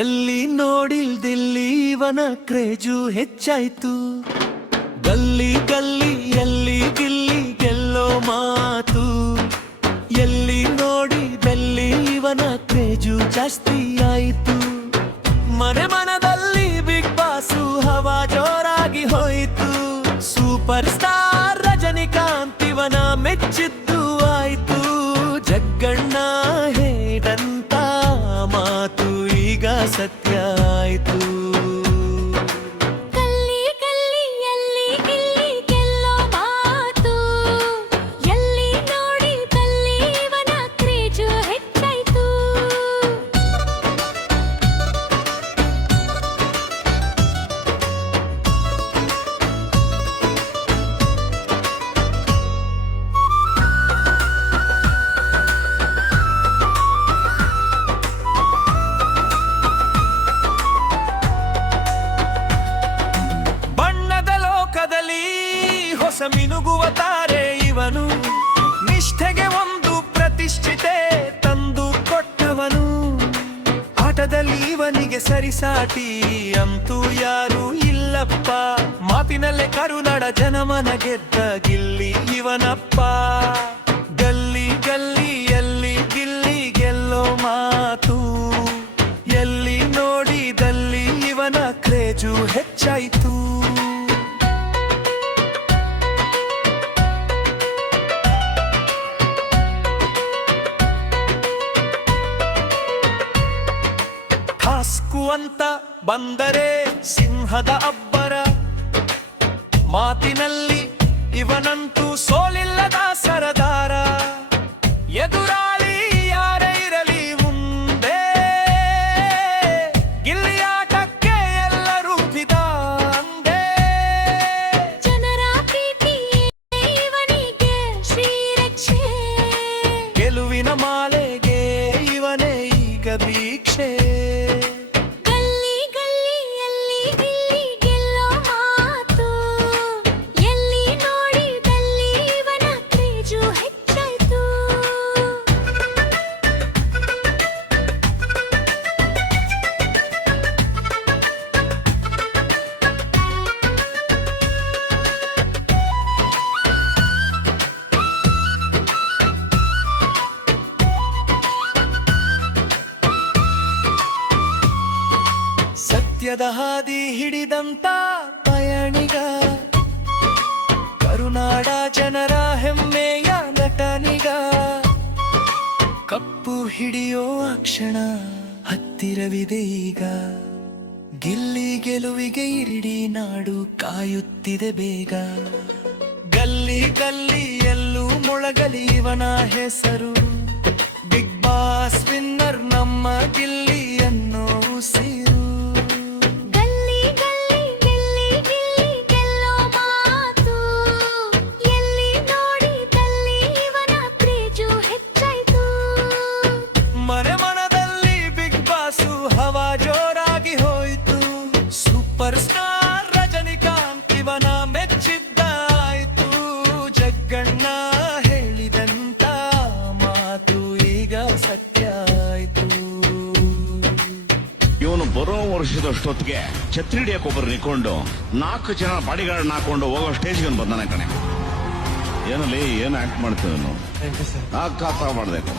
ಎಲ್ಲಿ ನೋಡಿಲ್ದಿಲ್ಲಿ ಇವನ ಕ್ರೇಜು ಹೆಚ್ಚಾಯ್ತು. ಗಲ್ಲಿ ಗಲ್ಲಿಯಲ್ಲಿ ಗಿಲ್ಲಿ ಗೆಲ್ಲೋ ಮಾತು. ಎಲ್ಲಿ ನೋಡಿದಲ್ಲಿ ಇವನ ಕ್ರೇಜು ಜಾಸ್ತಿ ಆಯಿತು. ಮನೆ ಮನದಲ್ಲಿ ಬಿಗ್ ಬಾಸು ಹವಾ ಜೋರಾಗಿ ಹೋಯಿತು. ಸೂಪರ್ ಸ್ಟಾರ್ ರಜನಿಕಾಂತ್ ಇವನ ಮೆಚ್ಚಿದ್ದು ಆಯ್ತು. ಜಗ್ಗಣ್ಣ ಹೇಳಿದಂತ ಮಾತು ಈಗ ಸತ್ಯ ಆಯ್ತು. ಹೊಸ ಮಿನುಗುವ ತಾರೆ ಇವನು. ನಿಷ್ಠೆಗೆ ಒಂದು ಪ್ರತಿಷ್ಠಿತೆ ತಂದು ಕೊಟ್ಟವನು. ಆಟದಲ್ಲಿ ಇವನಿಗೆ ಸರಿಸಾಟಿ ಅಂತೂ ಯಾರು ಇಲ್ಲಪ್ಪ. ಮಾತಿನಲ್ಲೇ ಕರುನಾಡ ಜನಮನ ಗೆದ್ದ ಗಿಲ್ಲಿ ಇವನಪ್ಪ. ಗಲ್ಲಿ ಗಲ್ಲಿಯಲ್ಲಿ ಗಿಲ್ಲಿ ಗೆಲ್ಲೋ ಮಾತು. ಎಲ್ಲಿ ನೋಡಿದಲ್ಲಿ ಇವನ ಕ್ರೇಜು ಹೆಚ್ಚಾಯಿತು. ಟಾಸ್ಕು ಅಂತ ಬಂದರೆ ಸಿಂಹದ ಅಬ್ಬರ. ಮಾತಿನಲ್ಲಿ ಇವನಂತೂ ಸೋಲಿಲ್ಲದ ಸರದಾರ. ಎದುರಾಳಿ ಯಾರೇ ಇರಲಿ ಮುಂದೆ ಗಿಲ್ಲಿಯಾಟಕ್ಕೆ ಎಲ್ಲರೂ ಫಿದಾ ಅಂದೆ. ಜನರ ಪ್ರೀತಿ ಇವನಿಗೆ ಶ್ರೀರಕ್ಷೆ. ಗೆಲುವಿನ ಮಾಲೆಗೆ ಇವನೇ ಈಗ ಭಿಕ್ಷೆ. ಸತ್ಯದ ಹಾದಿ ಹಿಡಿದಂತ ಪಯಣಿಗ. ಕರುನಾಡ ಜನರ ಹೆಮ್ಮೆಯ ನಟನಿಗ. ಕಪ್ಪು ಹಿಡಿಯೋ ಕ್ಷಣ ಹತ್ತಿರವಿದೆ ಈಗ. ಗಿಲ್ಲಿ ಗೆಲುವಿಗೆ ಇಡೀ ನಾಡು ಕಾಯುತ್ತಿದೆ ಬೇಗ. ಗಲ್ಲಿ ಗಲ್ಲಿಯಲ್ಲೂ ಮೊಳಗಲಿ ಇವನ ಹೆಸರು. ಬಿಗ್ ಬಾಸ್ ವಿನ್ನರ್ ನಮ್ಮ ಗಿಲ್ಲಿ ಅನ್ನೋ ಉಸಿರು. ಮನೆ ಮನದಲ್ಲಿ ಬಿಗ್ ಬಾಸು ಹವಾ ಜೋರಾಗಿ ಹೋಯಿತು. ಸೂಪರ್ ಸ್ಟಾರ್ ರಜನಿಕಾಂತ್ ಇವನ ಮೆಚ್ಚಿದ್ದಾಯ್ತು. ಜಗ್ಗಣ್ಣ ಹೇಳಿದಂತ ಮಾತು ಈಗ ಸತ್ಯ ಆಯ್ತು. ಇವನು ಬರೋ ವರ್ಷದಷ್ಟೊತ್ತಿಗೆ ಛತ್ರಿ ಹಿಡಿಯಕ್ಕೊಬ್ಬರು ನಿಂತ್ಕೊಂಡು 4 ಜನ ಬಾಡಿಗಾರ್ಡ್ ಹಾಕೊಂಡು ಹೋಗೋ ಸ್ಟೇಜ್ಗೆ ಬಂದಾನೆ ಕಣೆ. ಏನಲ್ಲಿ ಏನು ಆಕ್ಟ್ ಮಾಡ್ತೀವಿ ಕಾತ ಮಾಡ್ಬೇಕು.